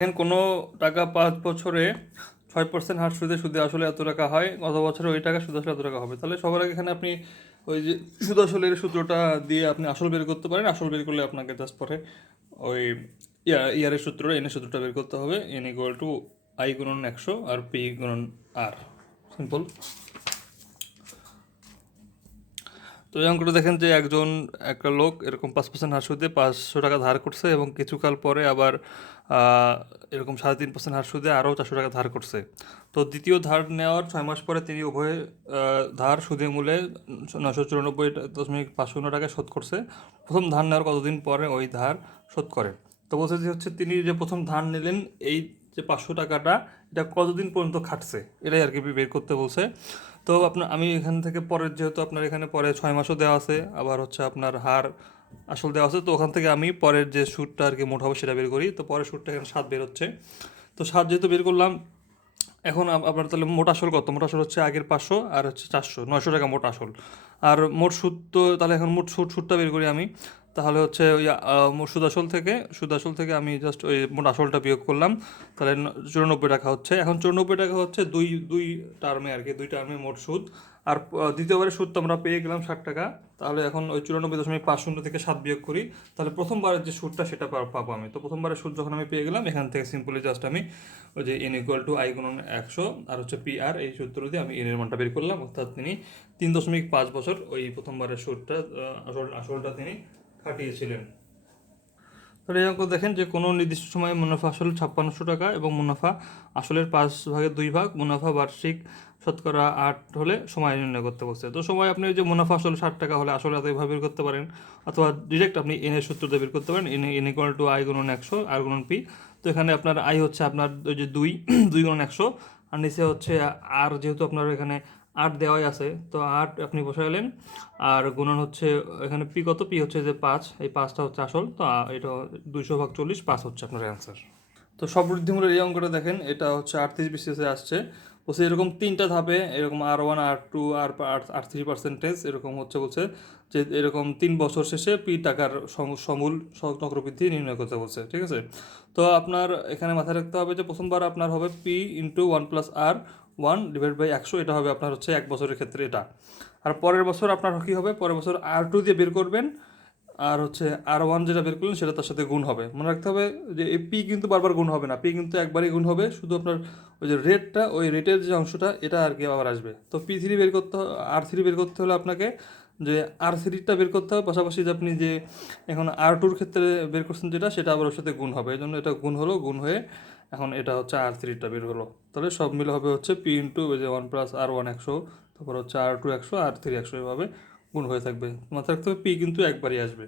দেখেন কোনো টাকা 5 বছরে 6% হার সুদে সুদে আসলে এত টাকা হয়, গত বছরে ওই টাকা সুদ আসলে এত টাকা হবে। তাহলে সবার আগে এখানে আপনি ওই যে সুদ আসলের সূত্রটা দিয়ে আপনি আসল বের করতে পারেন। আসল বের করলে আপনাকে জাস্ট পরে ওই ইয়ারের সূত্রটা এনের সূত্রটা বের করতে হবে। এন ইকুয়াল টু আই গুণন 100 আর পি গুণন আর, সিম্পল। তো এই অঙ্কটা দেখেন যে একটা লোক এরকম 5% হার সুদে 500 টাকা ধার করছে এবং কিছুকাল পরে আবার এরকম 3.5% হার সুদে আরও 400 টাকা ধার করছে। তো দ্বিতীয় ধার নেওয়ার 6 মাস পরে তিনি উভয় ধার সুদে মূলে 994.50 টাকা শোধ করছে। প্রথম ধার নেওয়ার কতদিন পরে ওই ধার শোধ করে? তো বলছে যে হচ্ছে তিনি যে প্রথম ধার নিলেন এই যে 500 টাকাটা, এটা কতদিন পর্যন্ত খাটছে এটাই আর কি বের করতে বলছে। তো আমি এখান থেকে পরের, যেহেতু আপনার এখানে পরে 6 মাসও দেওয়া আছে, আবার হচ্ছে আপনার হার আসল দেওয়া আছে, তো ওখান থেকে আমি পরের যে সুদটা আর কি মোট হবে সেটা বের করি। তো পরের সুদটা এখানে 7 বের হচ্ছে। তো 7 যেহেতু বের করলাম, এখন আপনার তাহলে মোট আসল কত? মোট আসল হচ্ছে আগের 500 আর হচ্ছে 400, 900 টাকা মোট আসল। আর মোট সুদ, তো তাহলে এখন মোট সুদটা বের করি আমি। তাহলে হচ্ছে ওই মোট সুদ আসল থেকে আমি জাস্ট ওই মোট আসলটা বিয়োগ করলাম। তাহলে 94 টাকা হচ্ছে। এখন 94 টাকা হচ্ছে দুই দুই টার্মে আর কি, দুই টার্মে মোট সুদ। আর দ্বিতীয়বারের সুদ তো আমরা পেয়ে গেলাম 60 টাকা। তাহলে এখন ওই 94.50 থেকে 7 বিয়োগ করি, তাহলে প্রথমবারের যে সুদটা সেটা পাবো আমি। তো প্রথমবারের সুদ যখন আমি পেয়ে গেলাম, এখান থেকে সিম্পলি জাস্ট আমি ওই যে এন ইকুয়াল টু আই গুণন 100 আর হচ্ছে পি আর, এই সূত্র দিয়ে আমি এন এর মানটা বের করলাম। অর্থাৎ তিনি 3.5 বছর ওই প্রথমবারের সুদটা আসলটা তিনি খাটিয়েছিলেন। তাহলে এই অঙ্ক দেখেন যে কোনো নির্দিষ্ট সময়ে মুনাফা আসল 5600 টাকা এবং মুনাফা আসলের 5/2 মুনাফা বার্ষিক শতকরা 8 হলে সময় নির্ণয় করতে বলছে। তো সময় আপনি যে মুনাফা আসলে 60 টাকা হলে আসলে এভাবে বের করতে পারেন, অথবা ডিরেক্ট আপনি এন এর সূত্র দিয়ে বের করতে পারেন। এন ইকুয়াল টু আই গুণন 100 আর গুণন পি। তো এখানে আপনার আই হচ্ছে আপনার ওই যে 2 2 গুণন 100, আর নিচে হচ্ছে আর, যেহেতু আপনার এখানে 8 দেওয়াই আছে তো 8 আপনি বসাইলেন। আর গুণন হচ্ছে এখানে পি কত? পি হচ্ছে যে 5, এই 5টা হচ্ছে আসল। তো এটা 200/40, 5 হচ্ছে আপনার অ্যান্সার। তো সব বৃদ্ধিমূলের এই অঙ্কটা দেখেন, এটা হচ্ছে 38 বিসিএসে আসছে। বলছে এরকম 3টা ধাপে এরকম R1 R2 আর 3 পার্সেন্টেজ এরকম হচ্ছে, বলছে যে এরকম 3 বছর শেষে পি টাকার সমূল চক্রবৃদ্ধি নির্ণয় করতে বলছে। ঠিক আছে, তো আপনার এখানে মাথায় রাখতে হবে যে প্রথমবার আপনার হবে পি ইন্টু 1+R1/100, এটা হবে আপনার হচ্ছে 1 বছরের ক্ষেত্রে এটা। আর পরের বছর আপনার কী হবে? পরের বছর R2 দিয়ে বের করবেন, আর হচ্ছে R1 যেটা বের করলেন সেটা তার সাথে গুণ হবে। মনে রাখতে হবে যে এই পি কিন্তু বারবার গুণ হবে না, পি কিন্তু একবারই গুণ হবে। শুধু আপনার ওই যে রেটটা, ওই রেটের যে অংশটা এটা আর কি আবার আসবে। তো P3 বের করতে R3 বের করতে হলে আপনাকে যে R3টা বের করতে হবে, পাশাপাশি যে আপনি যে এখন R2-র ক্ষেত্রে বের করছেন যেটা, সেটা আবার ওর সাথে গুণ হবে। এই জন্য এটা গুণ হলো, গুণ হয়ে এখন এটা হচ্ছে R3টা বের হলো। তাহলে সব মিলে হবে হচ্ছে পি ইন্টু ওই যে 1+R1 100, তারপর হচ্ছে R2 100, R3 100, এভাবে গুণ হয়ে থাকবে। মাথায় রাখতে হবে পি কিন্তু একবারই আসবে।